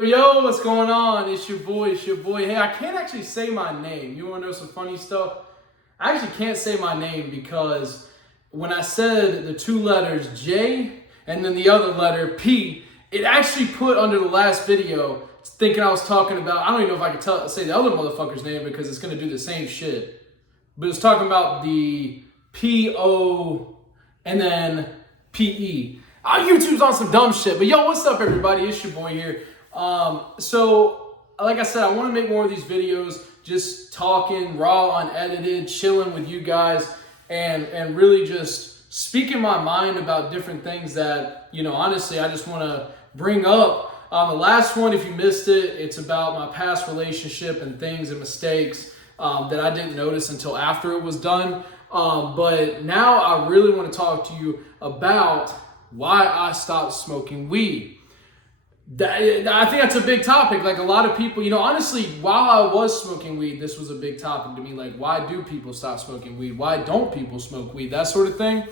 Yo, what's going on? It's your boy. Hey, I can't actually say my name. You want to know some funny stuff? I actually can't say my name because when I said the two letters J and then the other letter P, it actually put under the last video thinking I was talking about, I don't even know if I could say the other motherfucker's name because it's going to do the same shit. But it's talking about the P-O and then P-E. YouTube's on some dumb shit. But yo, what's up everybody? It's your boy here. So like I said, I want to make more of these videos, just talking raw, unedited, chilling with you guys, and really just speaking my mind about different things that, you know, honestly, I just want to bring up. The last one, if you missed it, it's about my past relationship and things and mistakes that I didn't notice until after it was done. But now I really want to talk to you about why I stopped smoking weed. I think that's a big topic. Like a lot of people, you know, honestly, while I was smoking weed, this was a big topic to me. Like, why do people stop smoking weed? Why don't people smoke weed? That sort of thing.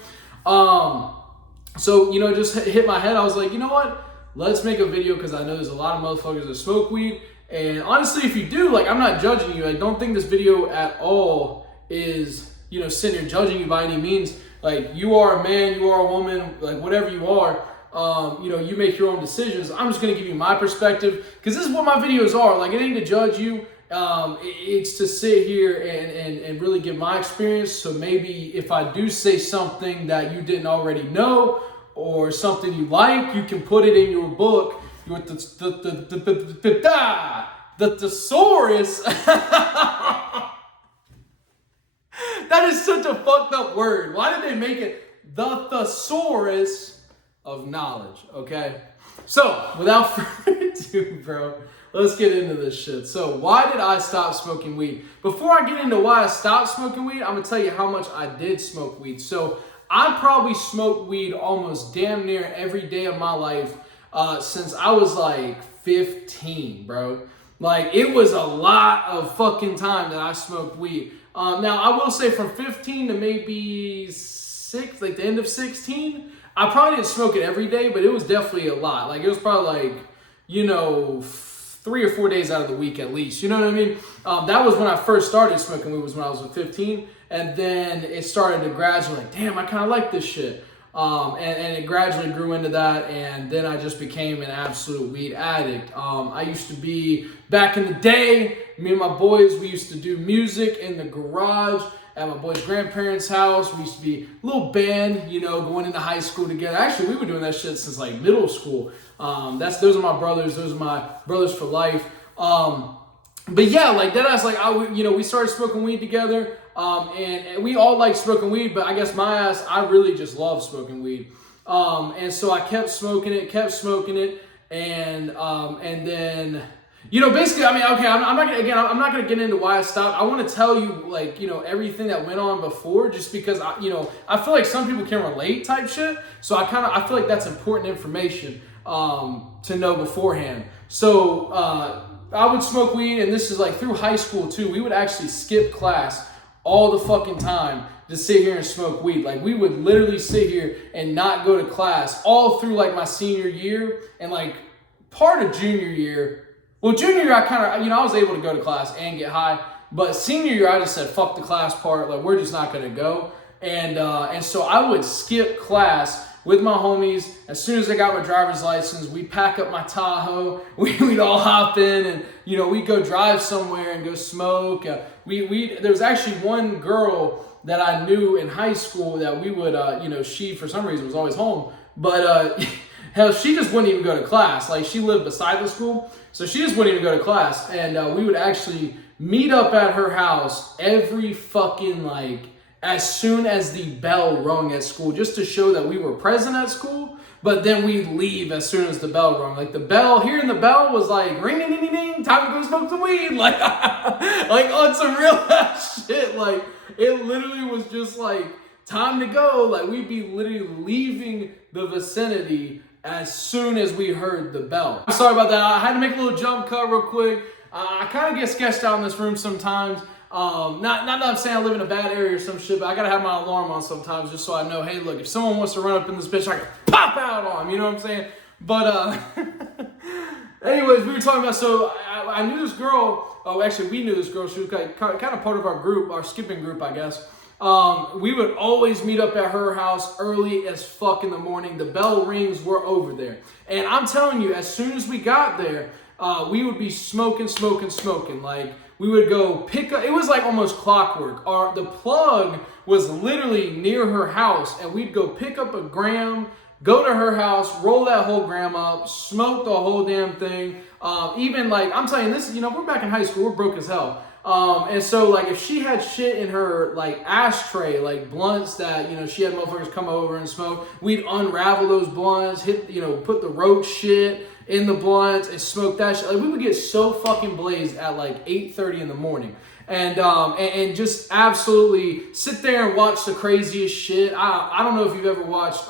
So, you know, just hit my head. I was like, you know what? Let's make a video because I know there's a lot of motherfuckers that smoke weed. And honestly, if you do, like, I'm not judging you. I don't think this video at all is, you know, sitting here judging you by any means. Like, you are a man, you are a woman, like, whatever you are. You know, you make your own decisions. I'm just going to give you my perspective because this is what my videos are. Like, it ain't to judge you. It's to sit here and really give my experience. So maybe if I do say something that you didn't already know or something you like, you can put it in your book. The thesaurus. That is such a fucked up word. Why did they make it the thesaurus of knowledge? Okay, so without further ado, bro, let's get into this shit. So why did I stop smoking weed? Before I get into why I stopped smoking weed, I'm gonna tell you how much I did smoke weed. So I probably smoked weed almost damn near every day of my life since I was like 15, bro. Like, it was a lot of fucking time that I smoked weed. Now I will say from 15 to maybe like the end of 16, I probably didn't smoke it every day, but it was definitely a lot. Like, it was probably like, you know, 3 or 4 days out of the week at least. You know what I mean? That was when I first started smoking weed, was when I was 15. And then it started to gradually, like, damn, I kind of like this shit. And it gradually grew into that. And then I just became an absolute weed addict. I used to be, back in the day, me and my boys, we used to do music in the garage at my boy's grandparents' house. We used to be a little band, you know, going into high school together. Actually, we were doing that shit since like middle school. Those are my brothers. Those are my brothers for life. But yeah, like that, I was like, you know, we started smoking weed together. And we all like smoking weed, but I guess my ass, I really just love smoking weed. And so I kept smoking it, and then, you know, basically, I mean, okay, I'm not gonna get into why I stopped. I want to tell you, like, you know, everything that went on before, just because I feel like some people can relate type shit. So I feel like that's important information to know beforehand. So I would smoke weed, and this is like through high school too. We would actually skip class all the fucking time to sit here and smoke weed. Like, we would literally sit here and not go to class all through like my senior year and like part of junior year. Well, junior year, I kind of, you know, I was able to go to class and get high. But senior year, I just said, fuck the class part. Like, we're just not going to go. And so I would skip class with my homies. As soon as I got my driver's license, we'd pack up my Tahoe. We'd all hop in and, you know, we'd go drive somewhere and go smoke. There was actually one girl that I knew in high school that we would, you know, she, for some reason, was always home. But, hell, she just wouldn't even go to class. Like, she lived beside the school, so she just wouldn't even go to class. And we would actually meet up at her house every fucking, like, as soon as the bell rung at school, just to show that we were present at school. But then we'd leave as soon as the bell rung. Like, the bell, hearing the bell was like, ring, ding, ding, ding, time to go smoke some weed. Like, like on some real ass shit. Like, it literally was just like, time to go. Like, we'd be literally leaving the vicinity as soon as we heard the bell. I'm sorry about that. I had to make a little jump cut real quick. I kind of get sketched out in this room sometimes. Not that I'm saying I live in a bad area or some shit, but I gotta have my alarm on sometimes just so I know, hey, look, if someone wants to run up in this bitch, I can pop out on them, you know what I'm saying? But Anyways, we were talking about, so I knew this girl, oh, actually, we knew this girl. She was kind of part of our group, our skipping group, I guess. We would always meet up at her house early as fuck in the morning. The bell rings, we're over there. And I'm telling you, as soon as we got there, we would be smoking. Like, we would go pick up, it was like almost clockwork. The plug was literally near her house, and we'd go pick up a gram, go to her house, roll that whole gram up, smoke the whole damn thing. Even like, I'm telling you this, we're back in high school, we're broke as hell. And so like if she had shit in her like ashtray, like blunts that, she had motherfuckers come over and smoke, we'd unravel those blunts, put the roach shit in the blunts and smoke that shit. Like, we would get so fucking blazed at like 8:30 in the morning. And just absolutely sit there and watch the craziest shit. I don't know if you've ever watched,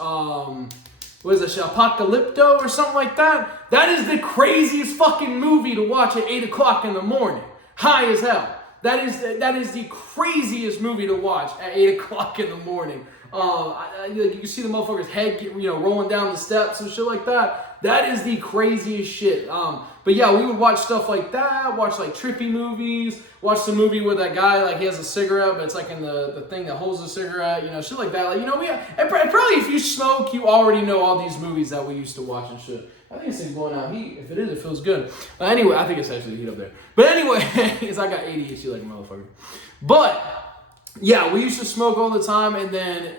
what is that shit, Apocalypto or something like that? That is the craziest fucking movie to watch at 8 o'clock in the morning. High as hell. That is the craziest movie to watch at 8 o'clock in the morning. You can see the motherfucker's head rolling down the steps and shit like that. That is the craziest shit. But yeah, we would watch stuff like that, watch like trippy movies, watch the movie where that guy, like, he has a cigarette, but it's like in the thing that holds the cigarette, shit like that. Like, and probably if you smoke, you already know all these movies that we used to watch and shit. I think this thing's blowing out heat. If it is, it feels good. Anyway, I think it's actually heat up there. But anyway, I got ADHD like a motherfucker. But yeah, we used to smoke all the time, and then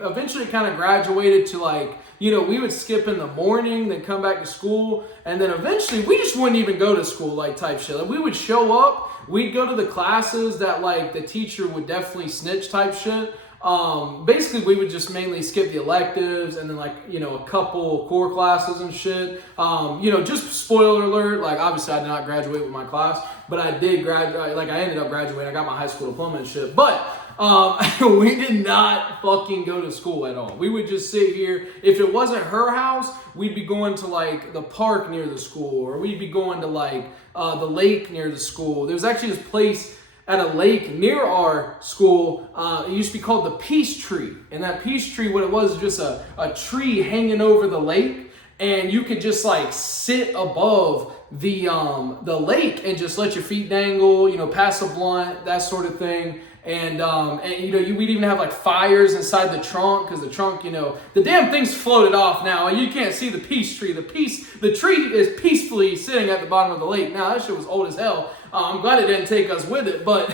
eventually kind of graduated to like, we would skip in the morning, then come back to school, and then eventually we just wouldn't even go to school, like, type shit. Like, we would show up, we'd go to the classes that like the teacher would definitely snitch type shit. Basically we would just mainly skip the electives and then like, a couple core classes and shit. Just spoiler alert, like obviously I did not graduate with my class, but I did graduate, like I ended up graduating, I got my high school diploma and shit, but we did not fucking go to school at all. We would just sit here. If it wasn't her house, we'd be going to like the park near the school, or we'd be going to like the lake near the school. There's actually this place at a lake near our school. It used to be called the Peace Tree. And that Peace Tree, what it was just a tree hanging over the lake. And you could just like sit above the lake and just let your feet dangle, pass a blunt, that sort of thing. And we'd even have like fires inside the trunk, because the trunk, the damn thing's floated off now. And you can't see the peace tree. The tree is peacefully sitting at the bottom of the lake. Now, that shit was old as hell. I'm glad it didn't take us with it, but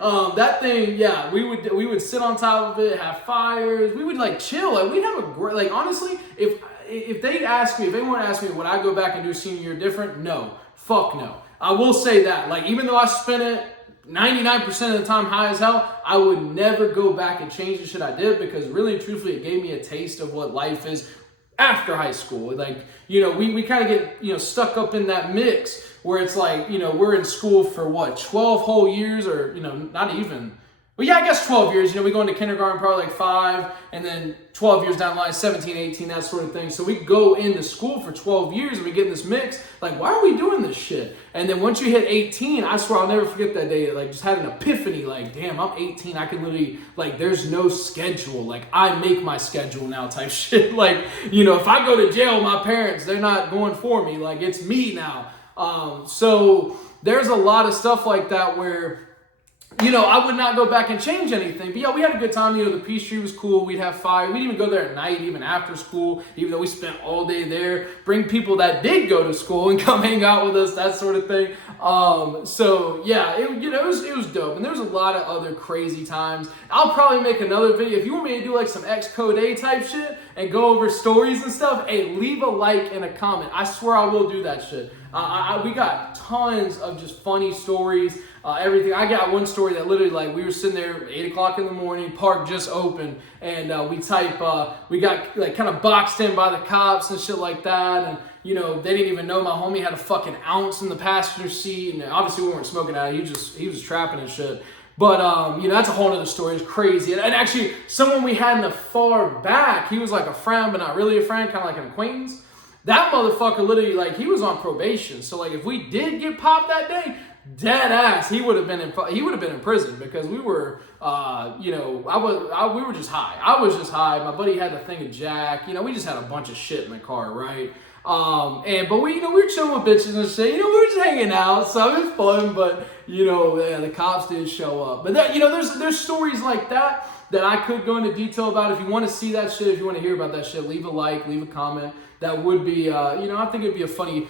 that thing, yeah, we would sit on top of it, have fires. We would like chill. Like, we'd have a great, like, honestly, if they'd ask me, if anyone asked me, would I go back and do senior year different? No. Fuck no. I will say that. Like, even though I spent it 99% of the time high as hell, I would never go back and change the shit I did, because really and truthfully, it gave me a taste of what life is after high school. Like, we kind of get, stuck up in that mix where it's like, we're in school for what, 12 whole years, or, not even. Well, yeah, I guess 12 years. We go into kindergarten probably like 5, and then 12 years down the line, 17, 18, that sort of thing. So we go into school for 12 years, and we get in this mix. Like, why are we doing this shit? And then once you hit 18, I swear I'll never forget that day. Like, just had an epiphany. Like, damn, I'm 18. I can literally, like, there's no schedule. Like, I make my schedule now type shit. Like, if I go to jail, my parents, they're not going for me. Like, it's me now. So there's a lot of stuff like that where, I would not go back and change anything. But yeah, we had a good time. The Peace Tree was cool. We'd have fire. We'd even go there at night, even after school, even though we spent all day there. Bring people that did go to school and come hang out with us, that sort of thing. So yeah, it was dope. And there's a lot of other crazy times. I'll probably make another video. If you want me to do like some X-Code A type shit and go over stories and stuff, hey, leave a like and a comment. I swear I will do that shit. We got tons of just funny stories, everything. I got one story that literally, like, we were sitting there 8 o'clock in the morning, park just opened, and we got like kind of boxed in by the cops and shit like that, and they didn't even know my homie had a fucking ounce in the passenger seat, and obviously we weren't smoking out. He was trapping and shit. But, that's a whole other story. It's crazy. And actually, someone we had in the far back, he was like a friend, but not really a friend, kind of like an acquaintance. That motherfucker literally, like, he was on probation. So, like, if we did get popped that day, dead ass, he would have been in prison, because we were, we were just high. I was just high. My buddy had a thing of Jack. We just had a bunch of shit in the car, right? But we were chilling with bitches and shit. We were just hanging out, so it was fun. But yeah, the cops did show up. But there's stories like that I could go into detail about. If you want to see that shit, if you want to hear about that shit, leave a like, leave a comment. That would be, I think it'd be a funny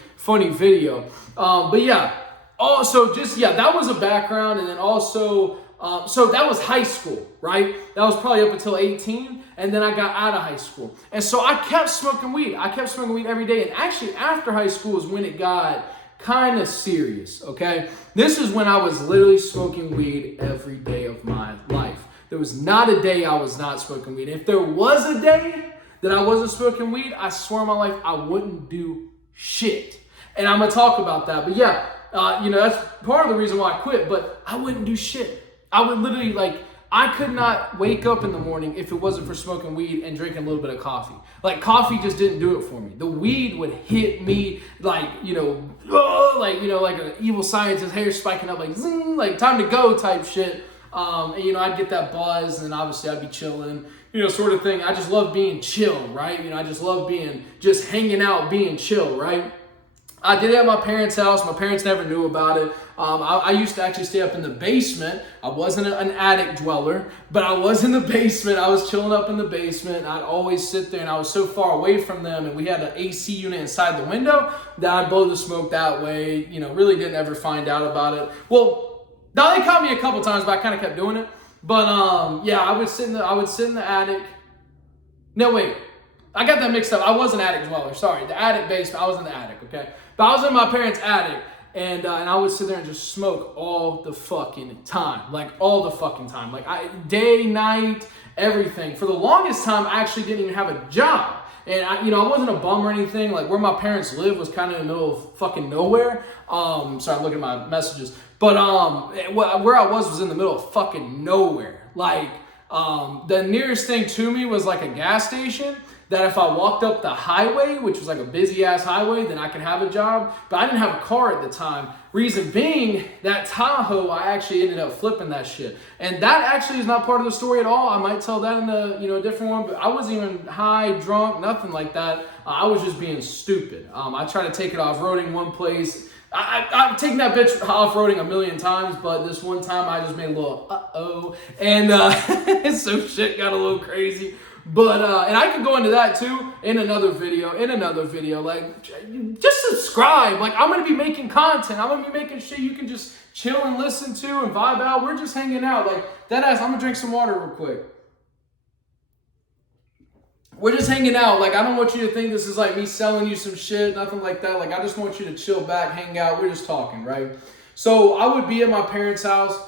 video. But yeah, also that was a background, and then also. So that was high school, right? That was probably up until 18, and then I got out of high school. And so I kept smoking weed. I kept smoking weed every day. And actually, after high school is when it got kind of serious, okay? This is when I was literally smoking weed every day of my life. There was not a day I was not smoking weed. If there was a day that I wasn't smoking weed, I swear on my life, I wouldn't do shit. And I'm going to talk about that. But yeah, that's part of the reason why I quit, but I wouldn't do shit. I would literally, I could not wake up in the morning if it wasn't for smoking weed and drinking a little bit of coffee. Like, coffee just didn't do it for me. The weed would hit me like an evil scientist, hair spiking up, like, zing, like time to go type shit. And I'd get that buzz, and obviously I'd be chilling, sort of thing. I just love being chill, right? I just love just hanging out, being chill, right? I did it at my parents' house. My parents never knew about it. I used to actually stay up in the basement. I wasn't an attic dweller, but I was in the basement. I was chilling up in the basement. I'd always sit there, and I was so far away from them, and we had an AC unit inside the window that I'd blow the smoke that way. Really didn't ever find out about it. Well, now they caught me a couple times, but I kind of kept doing it. But I would sit in the attic. No, wait. I got that mixed up. I was an attic dweller. Sorry, the attic basement. I was in the attic, okay? But I was in my parents' attic, and I would sit there and just smoke all the fucking time. Like, all the fucking time. Like, day, night, everything. For the longest time, I actually didn't even have a job. And, I wasn't a bum or anything. Like, where my parents lived was kind of in the middle of fucking nowhere. Sorry, I'm looking at my messages. But where I was in the middle of fucking nowhere. Like, the nearest thing to me was like a gas station. That if I walked up the highway, which was like a busy ass highway, then I could have a job. But I didn't have a car at the time. Reason being, that Tahoe, I actually ended up flipping that shit. And that actually is not part of the story at all. I might tell that in a different one, but I wasn't even high, drunk, nothing like that. I was just being stupid. I tried to take it off-roading one place. I've taken that bitch off-roading a million times, but this one time I just made a little uh-oh. And so shit got a little crazy. But, and I could go into that too in another video. Like, just subscribe. Like, I'm going to be making content. I'm going to be making shit you can just chill and listen to and vibe out. We're just hanging out. Like, deadass, I'm going to drink some water real quick. We're just hanging out. Like, I don't want you to think this is like me selling you some shit, nothing like that. Like, I just want you to chill back, hang out. We're just talking, right? So I would be at my parents' house.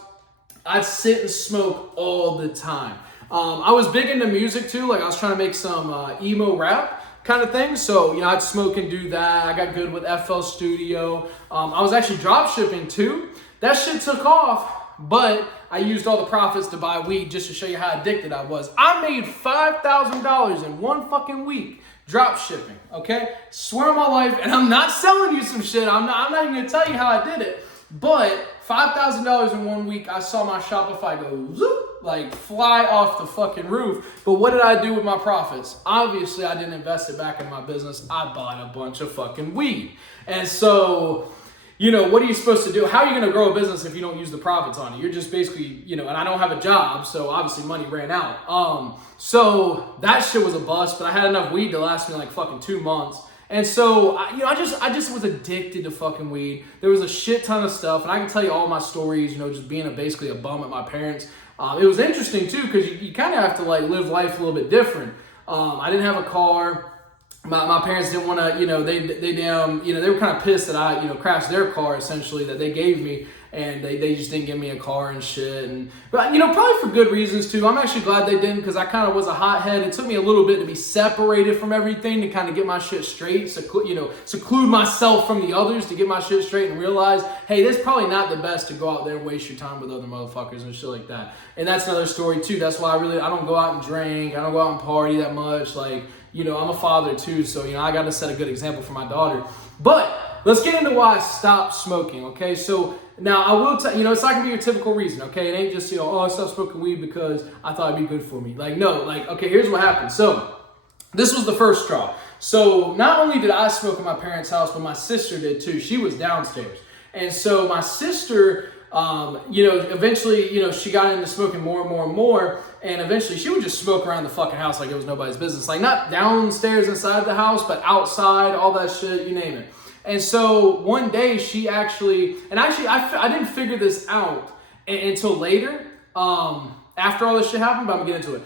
I'd sit and smoke all the time. I was big into music too. Like, I was trying to make some emo rap kind of thing. So, I'd smoke and do that. I got good with FL Studio. I was actually drop shipping too. That shit took off, but I used all the profits to buy weed just to show you how addicted I was. I made $5,000 in one fucking week drop shipping, okay? Swear on my life, and I'm not selling you some shit. I'm not even gonna tell you how I did it, but $5,000 in 1 week, I saw my Shopify go zoop, like fly off the fucking roof. But what did I do with my profits? Obviously, I didn't invest it back in my business. I bought a bunch of fucking weed. And so, what are you supposed to do? How are you going to grow a business if you don't use the profits on it? You're just basically, and I don't have a job, so obviously money ran out. So that shit was a bust, but I had enough weed to last me like fucking 2 months. And so, I just was addicted to fucking weed. There was a shit ton of stuff, and I can tell you all my stories, just being basically a bum at my parents. It was interesting, too, because you kind of have to, live life a little bit different. I didn't have a car. My parents didn't want to, they were kind of pissed that I, crashed their car, essentially, that they gave me. And they just didn't give me a car and shit. But probably for good reasons too. I'm actually glad they didn't, because I kind of was a hothead. It took me a little bit to be separated from everything to kind of get my shit straight. Seclude myself from the others to get my shit straight and realize, hey, this is probably not the best to go out there and waste your time with other motherfuckers and shit like that. And that's another story too. That's why I don't go out and drink. I don't go out and party that much. I'm a father too. So, I got to set a good example for my daughter. But let's get into why I stopped smoking, okay? So now I will tell it's not gonna be your typical reason, okay? It ain't just, I stopped smoking weed because I thought it'd be good for me. Okay, here's what happened. So this was the first straw. So not only did I smoke in my parents' house, but my sister did too. She was downstairs. And so my sister, eventually, she got into smoking more and more and more. And eventually she would just smoke around the fucking house like it was nobody's business. Like not downstairs inside the house, but outside, all that shit, you name it. And so one day she I didn't figure this out until later, after all this shit happened, but I'm gonna get into it.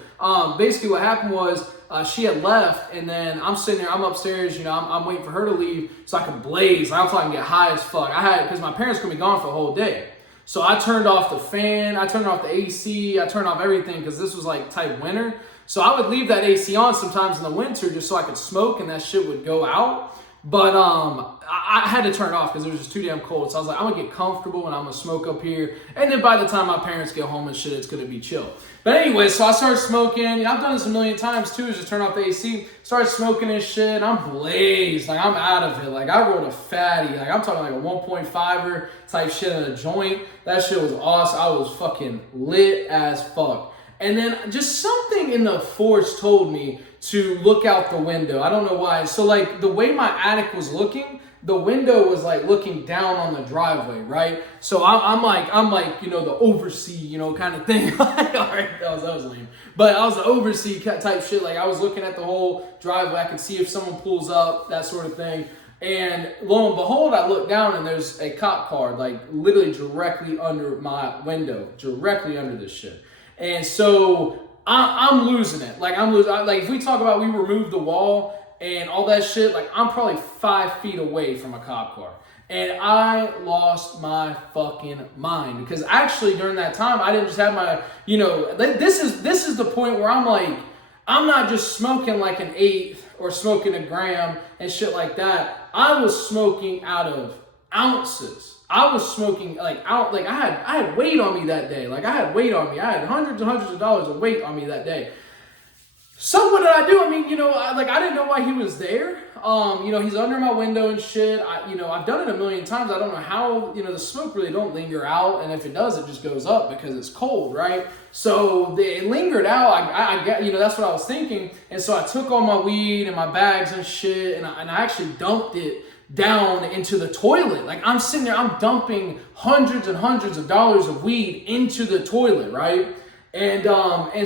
Basically what happened was she had left, and then I'm sitting there, I'm upstairs, I'm waiting for her to leave so I could blaze. I'm talking get high as fuck. Because my parents could be gone for a whole day. So I turned off the fan, I turned off the AC, I turned off everything because this was like type winter. So I would leave that AC on sometimes in the winter just so I could smoke and that shit would go out. But I had to turn it off because it was just too damn cold. So I was like, I'm gonna get comfortable and I'm gonna smoke up here. And then by the time my parents get home and shit, it's gonna be chill. But anyway, so I started smoking. I've done this a million times too, is just turn off the AC, started smoking this shit. I'm blazed, like I'm out of it. Like I rolled a fatty, like I'm talking like a 1.5er type shit in a joint. That shit was awesome. I was fucking lit as fuck. And then just something in the force told me to look out the window. I don't know why. So like the way my attic was looking, the window was like looking down on the driveway, right? So I'm like, the oversee, kind of thing. All right, that was lame. But I was the oversee type shit. Like I was looking at the whole driveway. I could see if someone pulls up, that sort of thing. And lo and behold, I look down and there's a cop car, like literally directly under my window, directly under this shit. And so I'm losing it. Like I'm losing. Like if we talk about we removed the wall and all that shit, like I'm probably 5 feet away from a cop car. And I lost my fucking mind because actually during that time I didn't just have my, this is the point where I'm like, I'm not just smoking like an eighth or smoking a gram and shit like that. I was smoking out of ounces. I was smoking I had weight on me that day. Like I had weight on me. I had hundreds and hundreds of dollars of weight on me that day. So what did I do? I mean, I didn't know why he was there. He's under my window and shit. I've done it a million times. I don't know how, the smoke really don't linger out. And if it does, it just goes up because it's cold, right? So it lingered out. I get, that's what I was thinking. And so I took all my weed and my bags and shit, and I actually dumped it down into the toilet. Like I'm sitting there, I'm dumping hundreds and hundreds of dollars of weed into the toilet, right? And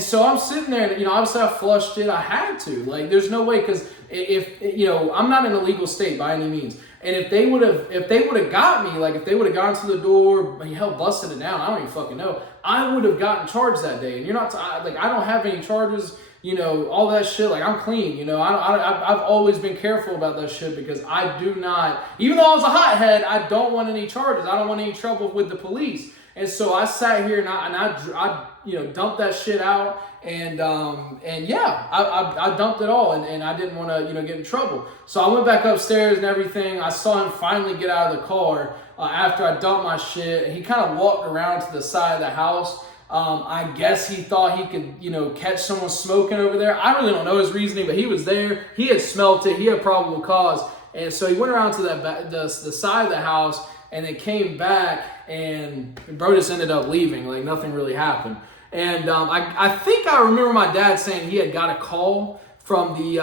so I'm sitting there, and obviously I flushed it. I had to. Like, there's no way, because if I'm not in a legal state by any means. And if they would have got me, like if they would have gone to the door, hell, busted it down, I don't even fucking know, I would have gotten charged that day. And I don't have any charges. All that shit, like I'm clean, I've always been careful about that shit because I do not, even though I was a hothead, I don't want any charges. I don't want any trouble with the police. And so I sat here and I dumped that shit out and I dumped it all and I didn't want to, get in trouble. So I went back upstairs and everything. I saw him finally get out of the car after I dumped my shit. He kind of walked around to the side of the house. I guess he thought he could, catch someone smoking over there. I really don't know his reasoning, but he was there. He had smelt it. He had probable cause. And so he went around to the side of the house and then came back and bro just ended up leaving. Like nothing really happened. And I think I remember my dad saying he had got a call from the,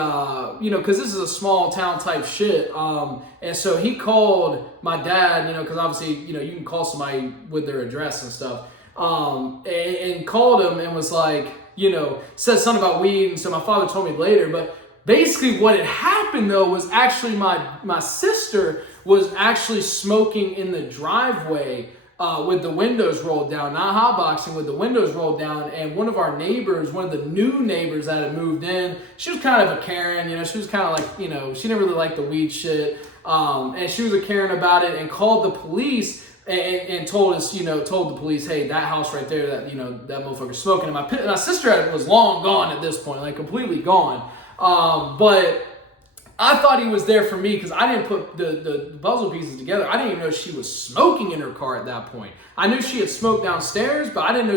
because this is a small town type shit. And so he called my dad, because obviously, you can call somebody with their address and stuff. And called him and was like, said something about weed. And so my father told me later, but basically what had happened though was actually my sister was actually smoking in the driveway with the windows rolled down, not hotboxing, with the windows rolled down. And one of our neighbors, one of the new neighbors that had moved in, she was kind of a Karen, she was kind of like, she didn't really like the weed shit. And she was a Karen about it and called the police and told us, told the police, hey, that house right there, that, that motherfucker's smoking. And my sister was long gone at this point, like completely gone. But I thought he was there for me because I didn't put the puzzle pieces together. I didn't even know she was smoking in her car at that point. I knew she had smoked downstairs, but I didn't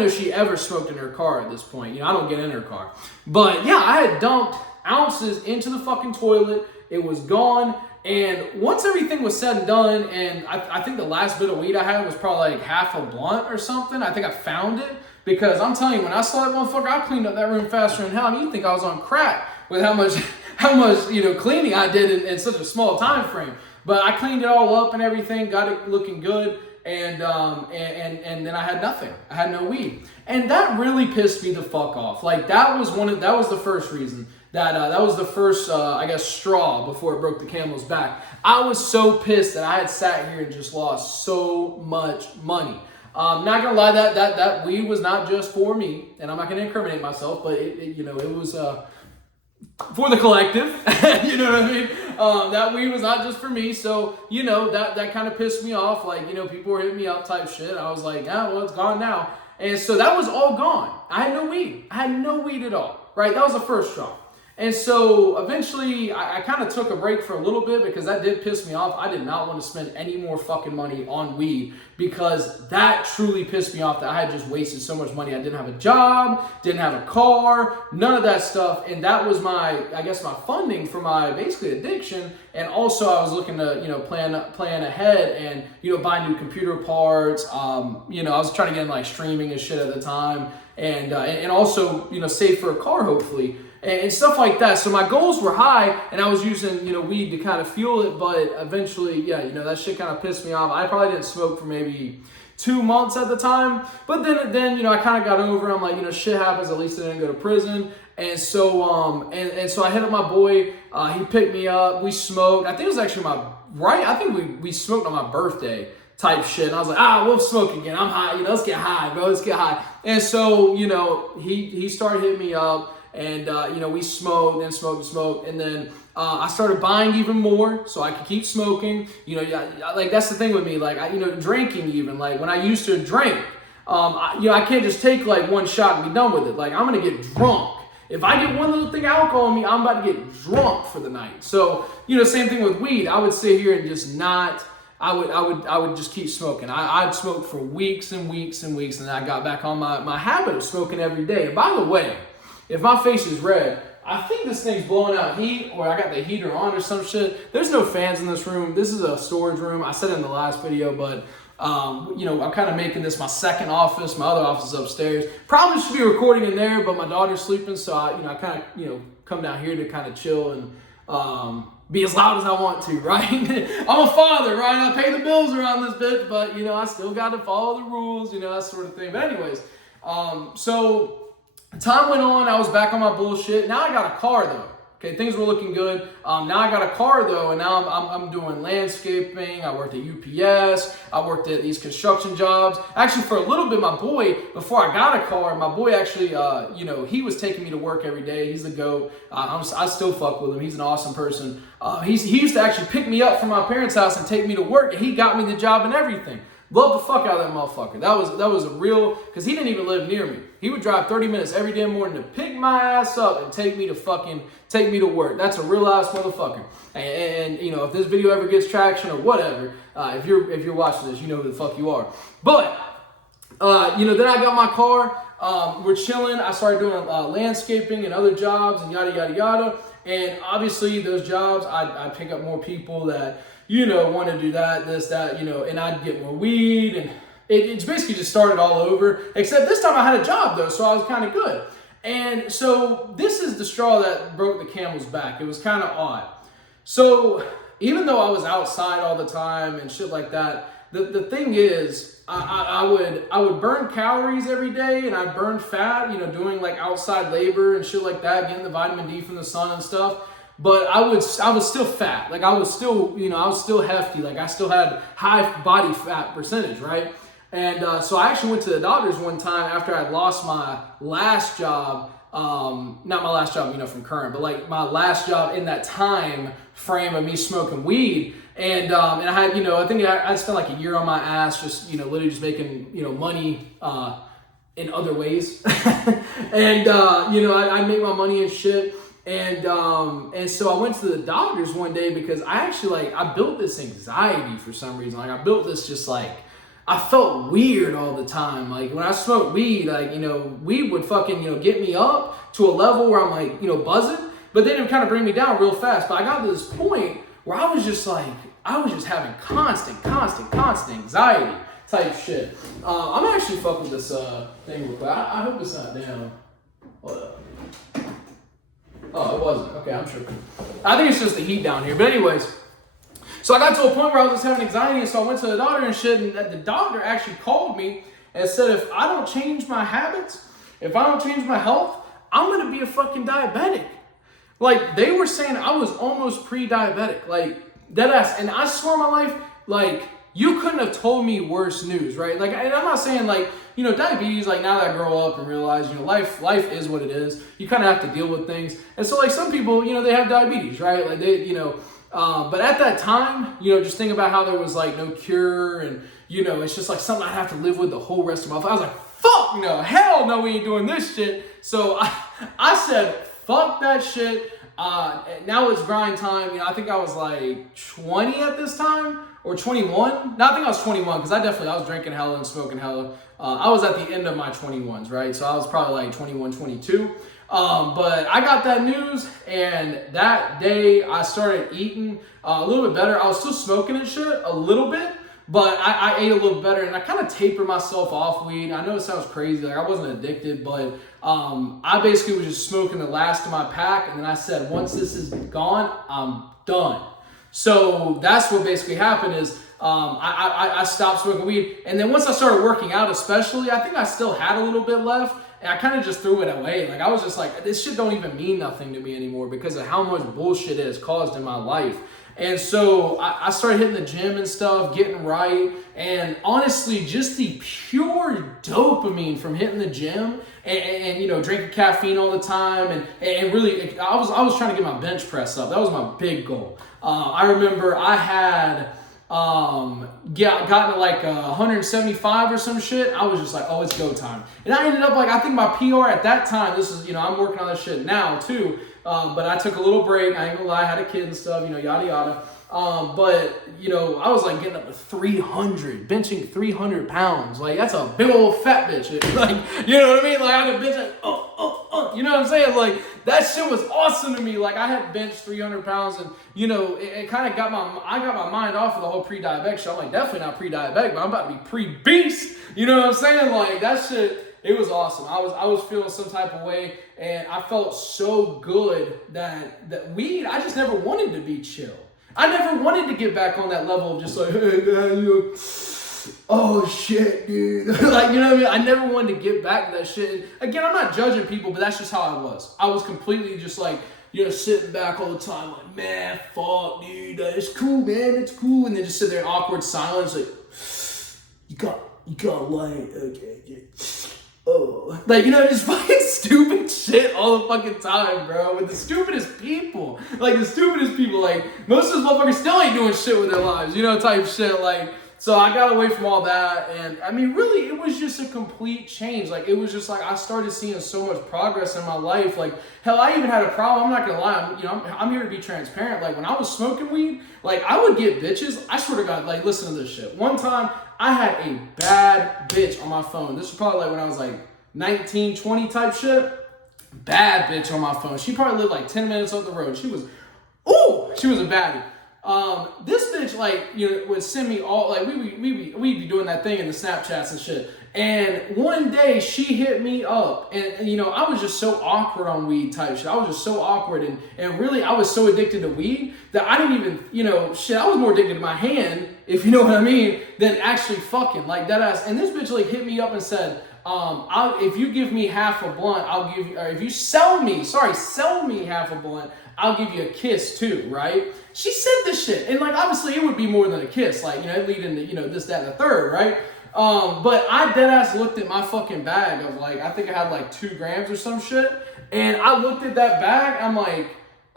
know she ever smoked in her car at this point. I don't get in her car. But yeah, I had dumped ounces into the fucking toilet. It was gone. And once everything was said and done, and I think the last bit of weed I had was probably like half a blunt or something. I think I found it because I'm telling you, when I saw that motherfucker, I cleaned up that room faster than hell. I mean, you think I was on crack with how how much, cleaning I did in such a small time frame. But I cleaned it all up and everything, got it looking good. And then I had nothing. I had no weed. And that really pissed me the fuck off. Like that was the first reason that was the first, I guess, straw before it broke the camel's back. I was so pissed that I had sat here and just lost so much money. Not gonna lie, that weed was not just for me, and I'm not gonna incriminate myself, but it was for the collective. You know what I mean? That weed was not just for me, so that kind of pissed me off. Like people were hitting me up type shit. I was like, well, it's gone now, and so that was all gone. I had no weed. I had no weed at all. Right? That was the first straw. And so eventually I kind of took a break for a little bit because that did piss me off. I did not want to spend any more fucking money on weed because that truly pissed me off that I had just wasted so much money. I didn't have a job, didn't have a car, none of that stuff. And that was my funding for my basically addiction. And also I was looking to, plan ahead and, buy new computer parts. I was trying to get in like streaming and shit at the time. And also, save for a car hopefully. And stuff like that. So my goals were high, and I was using, weed to kind of fuel it. But eventually, that shit kind of pissed me off. I probably didn't smoke for maybe 2 months at the time. But then I kind of got over it. I'm like, shit happens. At least I didn't go to prison. And so, and so I hit up my boy. He picked me up. We smoked. I think it was actually I think we smoked on my birthday type shit. And I was like, we'll smoke again. I'm high. Let's get high, bro. Let's get high. And so, he started hitting me up. And, we smoked and then I started buying even more so I could keep smoking. Like that's the thing with me, like, drinking even. Like when I used to drink, I can't just take like one shot and be done with it. Like I'm going to get drunk. If I get one little thing of alcohol in me, I'm about to get drunk for the night. So, same thing with weed. I would sit here and just not... I would just keep smoking. I'd smoke for weeks and weeks and weeks, and then I got back on my habit of smoking every day. And by the way, if my face is red, I think this thing's blowing out heat, or I got the heater on or some shit. There's no fans in this room. This is a storage room. I said it in the last video, but I'm kind of making this my second office. My other office is upstairs. Probably should be recording in there, but my daughter's sleeping, so I kind of come down here to kind of chill and be as loud as I want to, right? I'm a father, right? I pay the bills around this bitch, but I still got to follow the rules, that sort of thing. But anyways, so time went on. I was back on my bullshit. Now I got a car though. Okay, things were looking good. Now I got a car though, and now I'm doing landscaping. I worked at UPS. I worked at these construction jobs. Actually, for a little bit, my boy, before I got a car, my boy actually, he was taking me to work every day. He's the GOAT. I still fuck with him. He's an awesome person. He used to actually pick me up from my parents' house and take me to work, and he got me the job and everything. Love the fuck out of that motherfucker. That was a real, because he didn't even live near me. He would drive 30 minutes every damn morning to pick my ass up and take me to work. That's a real ass motherfucker. And if this video ever gets traction or whatever, if you're watching this, you know who the fuck you are. But then I got my car. We're chilling. I started doing landscaping and other jobs and yada yada yada. And obviously those jobs, I'd pick up more people that want to do that, this, that, and I'd get more weed, and it's basically just started all over, except this time I had a job though, so I was kind of good. And so this is the straw that broke the camel's back. It was kind of odd. So even though I was outside all the time and shit like that, the thing is, I would burn calories every day, and I'd burn fat, doing like outside labor and shit like that, getting the vitamin D from the sun and stuff. But I was still fat. Like I was still hefty. Like I still had high body fat percentage, right? And so I actually went to the doctors one time after I lost my last job. Not my last job, from current, but like my last job in that time frame of me smoking weed. And I had, I think I spent like a year on my ass, just, literally just making, money, in other ways. And, I make my money and shit. And so I went to the doctors one day because I actually I built this anxiety for some reason. Like I built this just like, I felt weird all the time. Like when I smoked weed, weed would fucking, get me up to a level where I'm like, buzzing, but then it would kind of bring me down real fast. But I got to this point where I was just having constant anxiety type shit. I'm actually fucking with this thing real quick. I hope it's not down. Hold up. Oh, it wasn't. Okay, I'm tripping. I think it's just the heat down here. But anyways, so I got to a point where I was just having anxiety, and so I went to the doctor and shit, and the doctor actually called me and said if I don't change my habits, if I don't change my health, I'm going to be a fucking diabetic. Like, they were saying I was almost pre-diabetic. Like, deadass. And I swear on my life, like, you couldn't have told me worse news, right? Like, and I'm not saying, like, you know, diabetes, like, now that I grow up and realize, you know, life is what it is. You kind of have to deal with things. And so, like, some people, you know, they have diabetes, right? Like, they, you know, but at that time, you know, just think about how there was, like, no cure and, you know, it's just, like, something I have to live with the whole rest of my life. I was like, fuck no, hell no, we ain't doing this shit. So I said, fuck that shit. Now it's grind time. You know, I think I was like 20 at this time or 21. No, I think I was 21 because I was drinking hella and smoking hella. I was at the end of my 21s, right? So I was probably like 21, 22. But I got that news, and that day I started eating a little bit better. I was still smoking and shit a little bit, but I ate a little better, and I kind of tapered myself off weed. I know it sounds crazy, like I wasn't addicted, but I basically was just smoking the last of my pack, and then I said, once this is gone, I'm done. So that's what basically happened is I stopped smoking weed, and then once I started working out especially, I think I still had a little bit left, and I kind of just threw it away. Like, I was just like, this shit don't even mean nothing to me anymore because of how much bullshit it has caused in my life. And so I started hitting the gym and stuff, getting right. And honestly, just the pure dopamine from hitting the gym and you know, drinking caffeine all the time. And really, I was trying to get my bench press up. That was my big goal. I remember I had gotten to like 175 or some shit. I was just like, oh, it's go time. And I ended up like, I think my PR at that time, this is, you know, I'm working on this shit now too. But I took a little break. I ain't gonna lie, I had a kid and stuff, you know, yada yada. But you know, I was like getting up to 300, benching 300 pounds. Like, that's a big old fat bitch. Like, you know what I mean? Like, I could bench like, you know what I'm saying? Like, that shit was awesome to me. Like, I had benched 300 pounds, and you know, it kind of got I got my mind off of the whole pre-diabetic shit. I'm like, definitely not pre-diabetic, but I'm about to be pre-beast. You know what I'm saying? Like, that shit. It was awesome. I was feeling some type of way, and I felt so good that weed, I just never wanted to be chill. I never wanted to get back on that level of just like, hey, man, oh shit, dude. Like, you know what I mean? I never wanted to get back to that shit. And again, I'm not judging people, but that's just how I was. I was completely just like, you know, sitting back all the time, like, man, fuck, dude, it's cool, man, it's cool. And then just sit there in awkward silence, like, you got light, okay, yeah. Oh, like, you know, just fucking stupid shit all the fucking time, bro. With the stupidest people. Like, most of those motherfuckers still ain't doing shit with their lives, you know, type shit. Like, so I got away from all that. And I mean, really, it was just a complete change. Like, it was just like, I started seeing so much progress in my life. Like, hell, I even had a problem. I'm not gonna lie. I'm here to be transparent. Like, when I was smoking weed, like, I would get bitches. I swear to God, like, listen to this shit. One time, I had a bad bitch on my phone. This was probably like when I was like 19, 20 type shit. Bad bitch on my phone. She probably lived like 10 minutes up the road. She was a baddie. This bitch, like, you know, would send me all, like, we'd be doing that thing in the Snapchats and shit. And one day she hit me up, and you know, I was just so awkward on weed type shit. I was just so awkward, and really I was so addicted to weed that I didn't even, you know, shit, I was more addicted to my hand, if you know what I mean, than actually fucking, like, that ass. And this bitch like hit me up and said, if you give me half a blunt, I'll give you, or if you sell me half a blunt, I'll give you a kiss too, right? She said this shit, and like, obviously it would be more than a kiss, like, you know, it lead into, you know, this, that, and the third, right? But I deadass looked at my fucking bag of like, I think I had like 2 grams or some shit. And I looked at that bag, I'm like,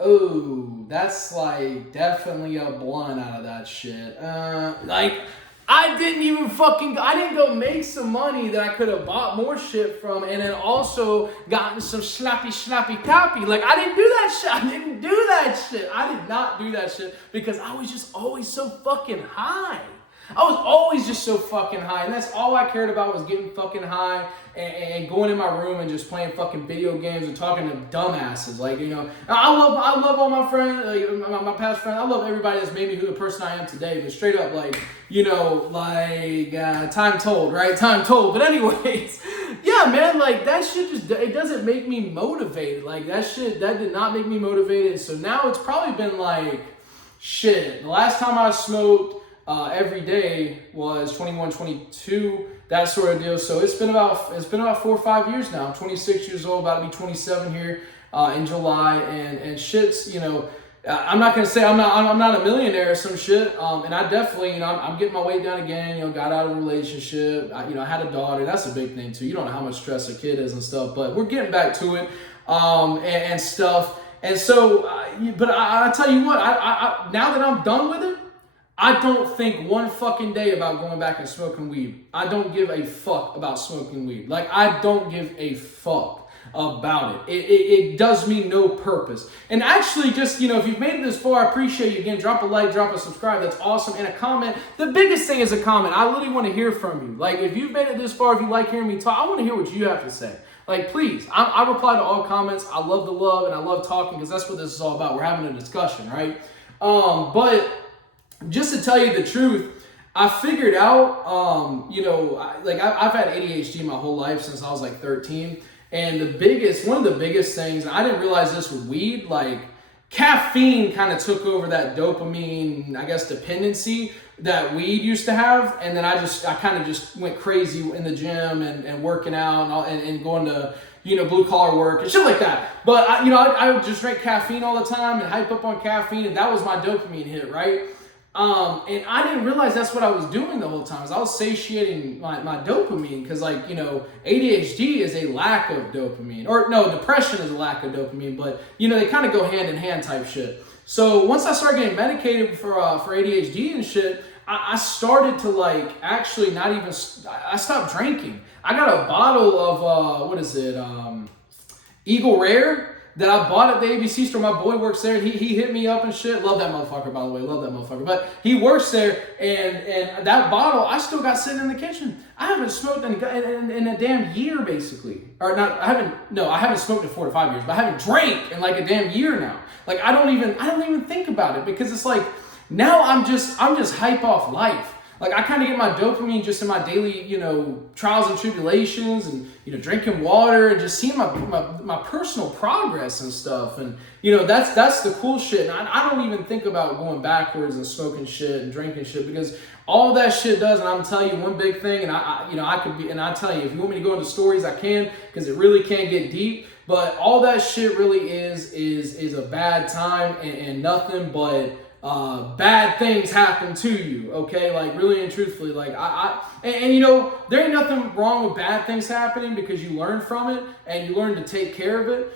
oh, that's like definitely a blunt out of that shit. Like, I didn't go make some money that I could have bought more shit from and then also gotten some slappy tappy. Like, I didn't do that shit. I didn't do that shit. I did not do that shit because I was just always so fucking high. I was always just so fucking high, and that's all I cared about was getting fucking high and going in my room and just playing fucking video games and talking to dumbasses. Like, you know, I love all my friends, like my past friends. I love everybody that's made me who the person I am today. But straight up, like, you know, like time told, right? Time told. But anyways, yeah, man, like that shit just, it doesn't make me motivated. Like that shit, that did not make me motivated. So now it's probably been like, shit, the last time I smoked every day was 21, 22, that sort of deal. So it's been about 4 or 5 years now. I'm 26 years old, about to be 27 here in July, and shit's, you know, I'm not gonna say I'm not a millionaire or some shit, and I definitely, you know, I'm getting my weight down again. You know, got out of a relationship. I had a daughter. That's a big thing too. You don't know how much stress a kid is and stuff, but we're getting back to it, and stuff. And so, but I tell you what, I now that I'm done with it, I don't think one fucking day about going back and smoking weed. I don't give a fuck about smoking weed. Like, I don't give a fuck about it. It does me no purpose. And actually, just, you know, if you've made it this far, I appreciate you. Again, drop a like, drop a subscribe. That's awesome. And a comment. The biggest thing is a comment. I literally want to hear from you. Like, if you've made it this far, if you like hearing me talk, I want to hear what you have to say. Like, please, I reply to all comments. I love the love and I love talking, because that's what this is all about. We're having a discussion, right? But just to tell you the truth, I figured out, you know, I've had ADHD my whole life since I was like 13. And one of the biggest things, and I didn't realize this with weed, like caffeine kind of took over that dopamine, I guess, dependency that weed used to have. And then I kind of just went crazy in the gym and working out and going to, you know, blue collar work and shit like that. But I would just drink caffeine all the time and hype up on caffeine, and that was my dopamine hit, right? And I didn't realize that's what I was doing the whole time. Is I was satiating my dopamine, because, like, you know, ADHD is a lack of dopamine, or no, depression is a lack of dopamine, but, you know, they kind of go hand in hand type shit. So once I started getting medicated for ADHD and shit, I started to, like, actually not even, I stopped drinking. I got a bottle of, Eagle Rare, that I bought at the ABC store. My boy works there. He hit me up and shit. Love that motherfucker, by the way. Love that motherfucker. But he works there, and that bottle I still got sitting in the kitchen. I haven't smoked in a damn year, basically. Or not. I haven't smoked in 4 to 5 years, but I haven't drank in like a damn year now. Like, I don't even think about it, because it's like now I'm just hype off life. Like, I kind of get my dopamine just in my daily, you know, trials and tribulations, and, you know, drinking water and just seeing my personal progress and stuff. And, you know, that's the cool shit. And I don't even think about going backwards and smoking shit and drinking shit, because all that shit does, and I'm telling you one big thing, and I tell you, if you want me to go into stories, I can, because it really can get deep. But all that shit really is a bad time, and nothing but bad things happen to you, okay? Like, really and truthfully, like, and you know, there ain't nothing wrong with bad things happening, because you learn from it and you learn to take care of it.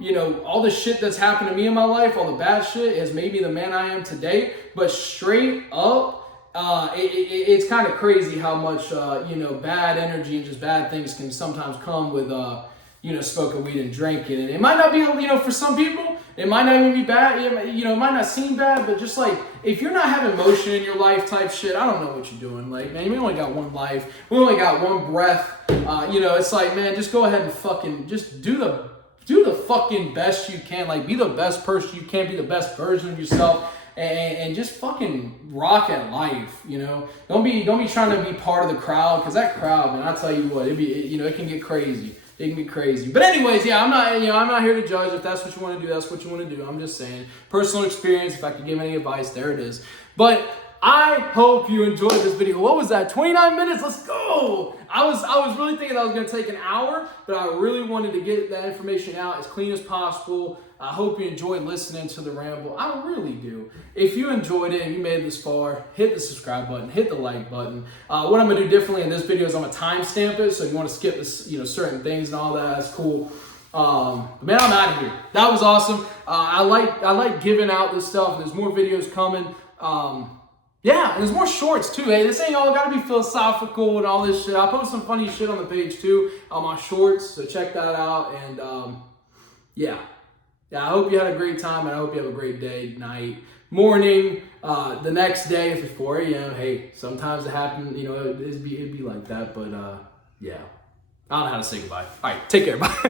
You know, all the shit that's happened to me in my life, all the bad shit, has made me the man I am today. But straight up, it's kind of crazy how much, you know, bad energy and just bad things can sometimes come with, you know, smoking weed and drinking. And it might not be, you know, for some people, it might not even be bad. You know, it might not seem bad, but just like, if you're not having motion in your life type shit, I don't know what you're doing. Like, man, we only got one life. We only got one breath. You know, it's like, man, just go ahead and fucking just do the fucking best you can. Like, be the best person you can, be the best version of yourself. And just fucking rock at life, you know. Don't be trying to be part of the crowd, because that crowd, man, I tell you what, it can get crazy. It can be crazy. But anyways, yeah, I'm not here to judge. If that's what you want to do, that's what you want to do. I'm just saying, personal experience. If I could give any advice, there it is. But I hope you enjoyed this video. What was that? 29 minutes. Let's go. I was really thinking that was going to take an hour, but I really wanted to get that information out as clean as possible. I hope you enjoyed listening to the ramble. I really do. If you enjoyed it and you made it this far, hit the subscribe button, hit the like button. What I'm gonna do differently in this video is I'm gonna timestamp it, so if you want to skip this, you know, certain things and all that, that's cool. But man, I'm out of here. That was awesome. I like giving out this stuff. There's more videos coming. Yeah, and there's more shorts too. Hey, this ain't all gotta be philosophical and all this shit. I'll post some funny shit on the page too, on my shorts, so check that out. And yeah, I hope you had a great time, and I hope you have a great day, night, morning, the next day if it's 4 a.m. Hey, sometimes it happens, you know, it'd be like that, but yeah, I don't know how to say goodbye. All right, take care, bye.